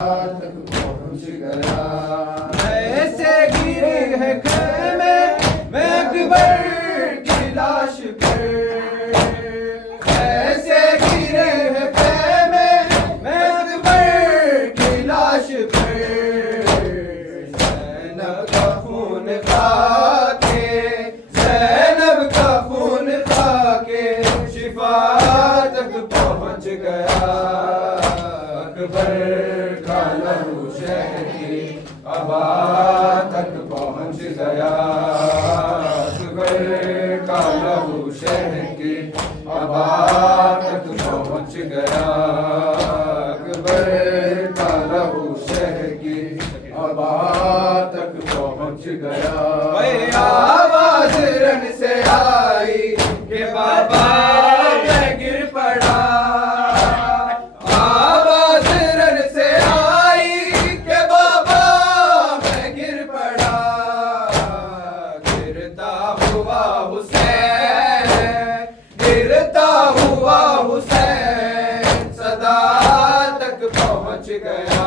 तक पहुंच गया। ऐसे गिरे है खेमे मैं अकबर की लाश पर, ऐसे गिरे है खेमे मैं अकबर की लाश पर। ज़ैनब का खून खाके, ज़ैनब का खून खाके शिफा तक पहुंच गया। अकबर का लहू शहर की अबा तक पहुंच गया। अकबर का लहू शहर की अबा तक पहुंच गया। अकबर का लहू शहर की अबा तक पहुंच गया। आवाज रन से आई कि बाबा मैं गिर पड़ा। पहुंच गया।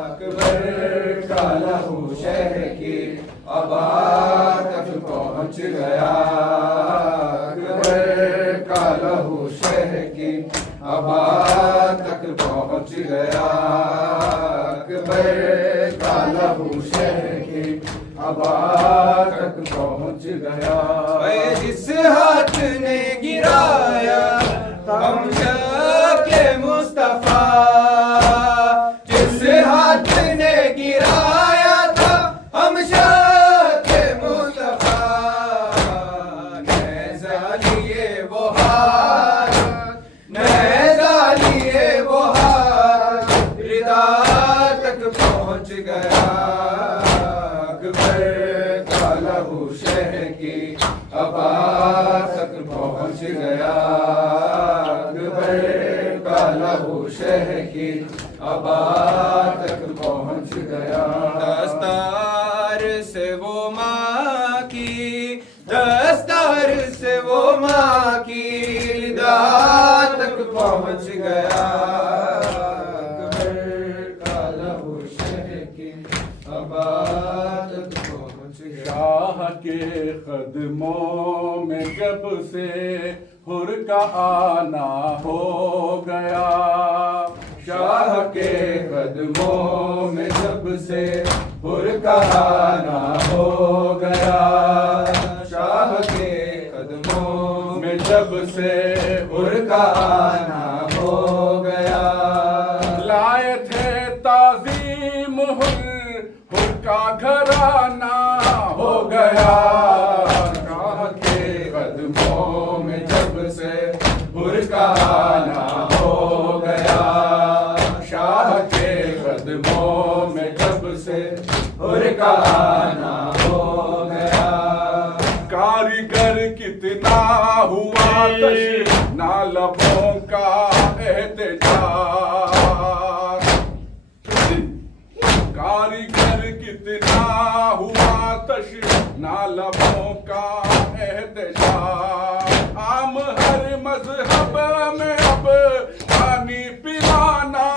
अकबर का लहू शहर की अबा तक पहुंच गया। अकबर का लहू शहर की अबा तक पहुंच गया। अकबर का लहू शहर की अबा तक पहुंच गया। जिस हाथ ने गिराया हम के मुस्तफा, जिस हाथ ने गिराया था हम के मुस्तफा, नैज़ा लिए वो हाथ, नैज़ा लिए वो हाथ रिदा तक पहुंच गया। अकबर का लहू शहर की अबा तक पहुंच गया। लहू शहर की अबा तक पहुंच गया। दस्तार से वो माँ की, दस्तार से वो माँ की लिदा तक पहुंच गया। का लहू शहर की अबा तक पहुंच गया। शाह के कदमों में जब से हुर का आना हो गया। शाह के कदमों में जब से हुर का आना हो गया। शाह के कदमों में जब से हुर का आना हो गया। लाए थे ताज़ीम हुर का घराना हो गया। शाह के कदमों में जब से हुर का आना हो गया। शाह के कदमों में जब से हुर का आना हो गया। कारीगर कितना हुआ तशना लबों का एहतजाज। कारीगर कितना हुआ तशना लबों का एहतजाज। आम हर मजहब में अब पानी पिलाना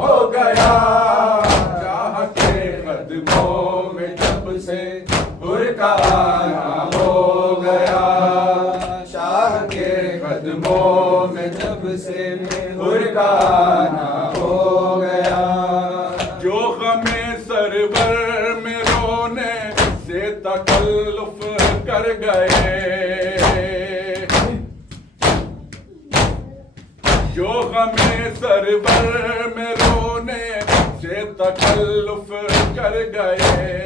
हो गया। शाह के कदमों में जब से हुर का आना हो गया। शाह के कदमों में जब से हुर का आना हो गया। जो गमे सरवर में रोने से तकल्लुफ कर गए, जो गमे सरवर में रोने से तकल्लुफ कर गए।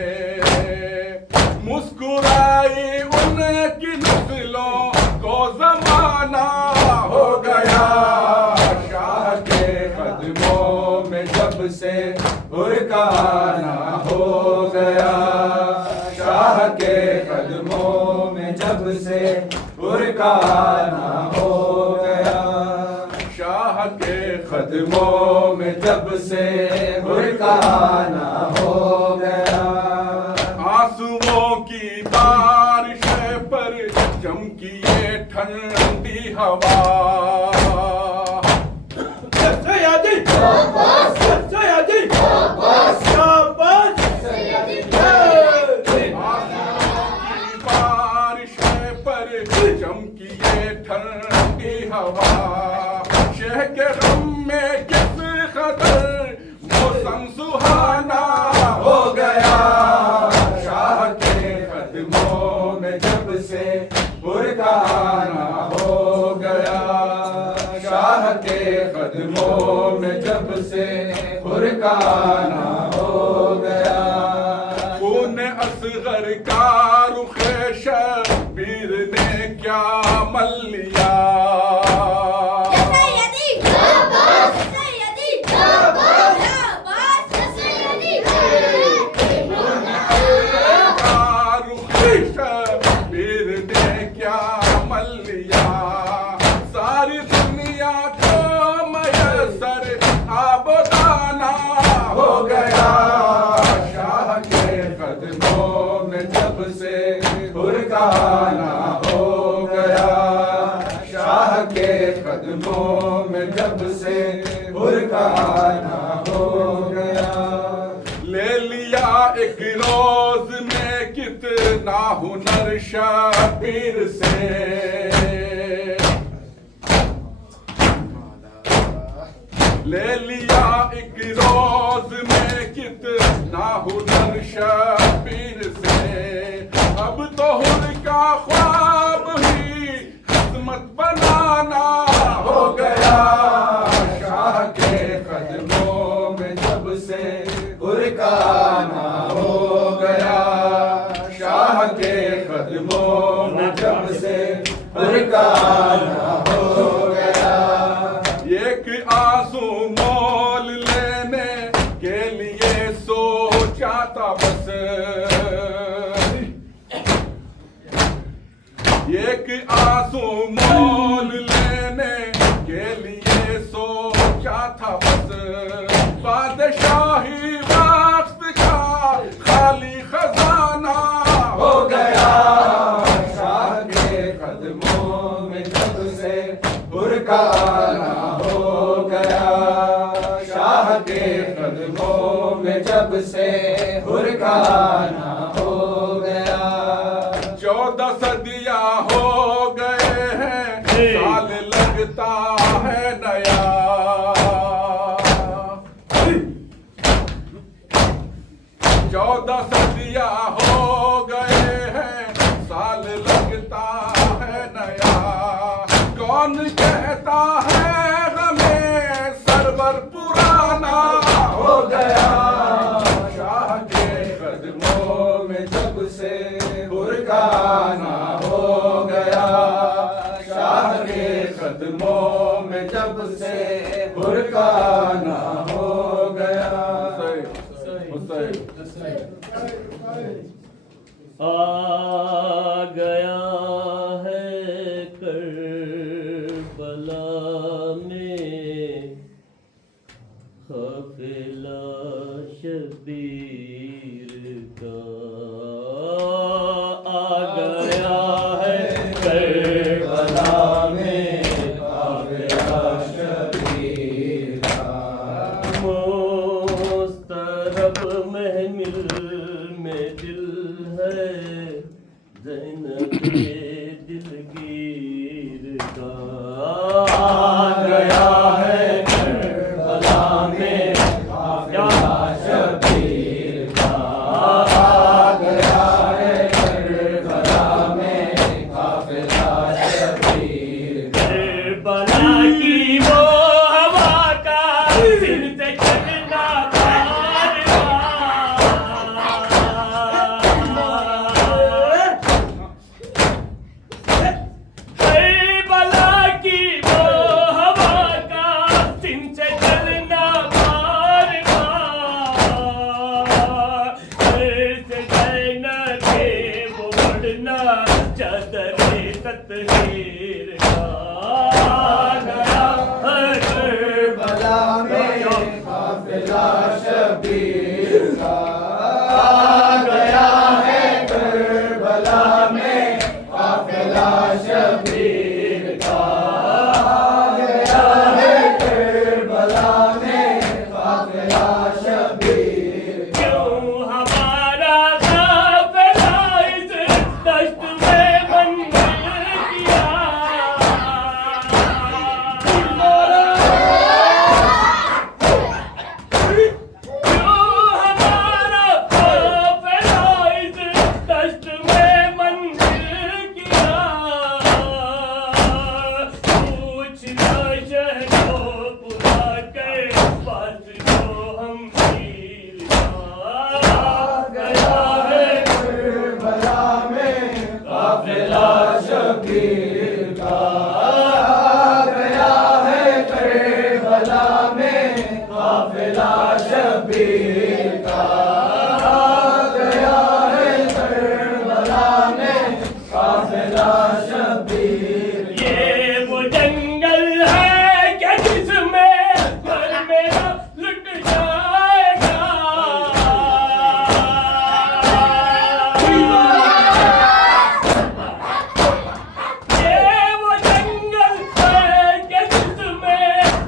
मुस्कुराई उनकी नस्लों को ज़माना हो गया। शाह के कदमों में जब से हुर का आना हो गया। शाह के कदमों में जब से हुर का आना हो गया। शाह के कदमों में जब से हुर का आना हो गया। आंसुओं की बारिश पर चमकी ये ठंडी हवा। फुरकाना हो गया। खून असगर का रुखे शबीर ने क्या मल लिया। शबीर ने क्या मल लिया। सारी दुनिया को मयसर आबदाना हो गया। शाह के कदमों में जब से फुरकाना हो गया। शाह के कदमों में जब से फुरकाना हो गया। ले लिया एक रोज में कितना हुनर शबीर से। ले लिया एक रोज में कितना हुनर शबीर से। अब तो उनका ख्वाब ही किस्मत बनाना हो गया। शाह के कदमों में जब से फुरकाना हो गया। शाह के कदमों में जब से फुरकाना हो गया। एक आंसू मोल लेने के लिए सोचा था बस। एक आंसू मोल लेने के लिए सोचा था बस। बादशाही वक्त का खाली खजाना हो गया। शाह के कदमों में जब से फुरकाना हो गया। शाह के कदमों में जब से फुरकाना हो गया। 14 सदियां हो गए हैं, साल लगता है नया। 14 सदियां हो गए हैं, साल लगता है नया। कौन कहता है हमें सरवर पुराना हो गया। शाह के कदमों में जब से फुरकाना हो गया। शाह के कदमों में जब से फुरकाना हो गया। आ गया है करबला में काफिला शबीर का। आ गया है करबला में काफिला शबीर का। मुस्तरब महमिल में दिल है ज़ैनब के दिलगीर का। आ गया है करबला में काफिला शबीर का। आ गया है करबला में काफिला शबीर का। करबला की वो हवा का सिर से चलना कारवां।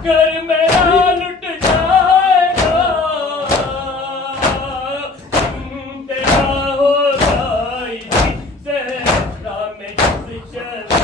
कर मेरा लुट जाएगा, तेरा होगा इसी सहरा में जब चल